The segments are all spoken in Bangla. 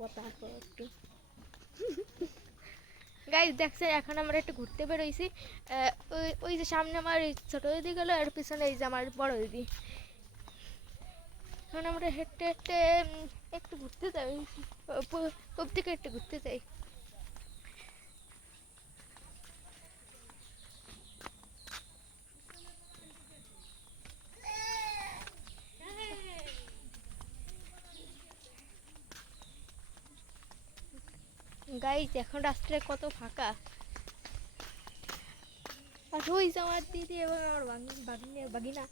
কথা একটু গাইস দেখছেন এখন আমরা একটু ঘুরতে বেরোইছি। ওই যে সামনে আমার ছোট দিদি গেল আর পিছনে এই যে আমার বড় দিদি। এখন আমরা হেঁটে হেঁটে একটু ঘুরতে যাই, ওপ থেকে একটু ঘুরতে যাই। গাইস এখন রাস্তায় কত ফাঁকা, আর ওই যে আমার দিদি এবং আমার বাগিনা।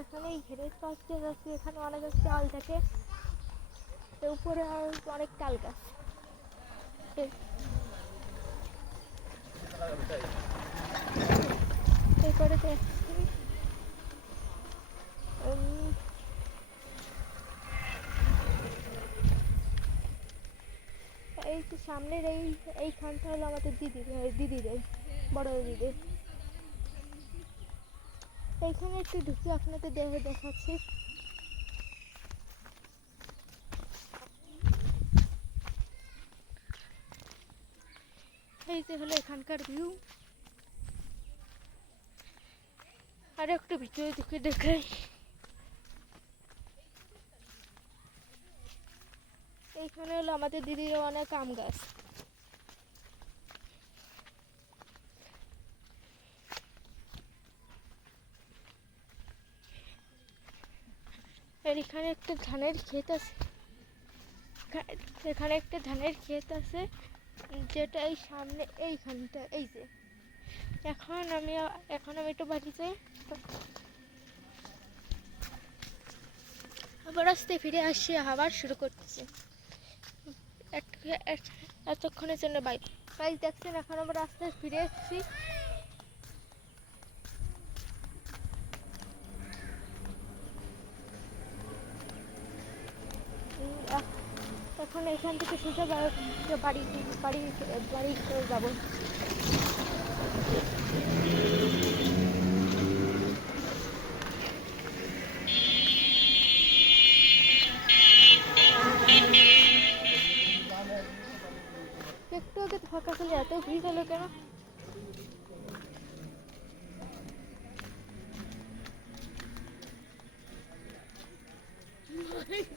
এখানে এই ঘেরের পাশ দিয়ে যাচ্ছি, এখানে অনেক চাল থাকে, উপরে আর অনেক তাল গাছ। এরপরে দেখছি এই যে সামনের এইখানটা হলো আমাদের দিদিদের বড় দিদিদের। এইখানে একটু ঢুকি আপনাদের দেখাচ্ছি। এই যে হলো এখানকার ভিউ। আর একটু ভিতরে ঢুকে দেখাই। এইখানে হলো আমাদের দিদির অনেক আম গাছ। আর এখানে একটা ধানের ক্ষেত আছে, এখানে একটা ধানের ক্ষেত আছে যেটা এই সামনে এইখানটা। এই যে এখন আমি একটু বাড়ি যাই, আবার আসতে ফিরে আসি, আবার শুরু করতেছি। এতক্ষণের জন্য বাই। গাইস দেখছেন এখন আমরা রাস্তায় ফিরে এসেছি। এখন এখান থেকে সোজা বাড়ি বাড়ি বাড়ি যাবো। একটু আগে ফাঁকা ছিল, এত ভিড় হলো কেন?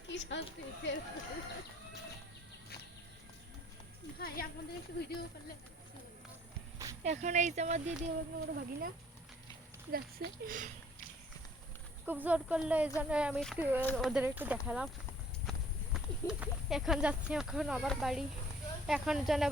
কি শাস্তি ভাই আপনাদের একটু ভিডিও করলে। এখন এই যে আমার দিদি এবং আমার ভাগিনা যাচ্ছে, খুব জোর করলো, এই জন্য আমি একটু ওদের একটু দেখালাম। এখন যাচ্ছি এখন আবার বাড়ি, এখন জন্য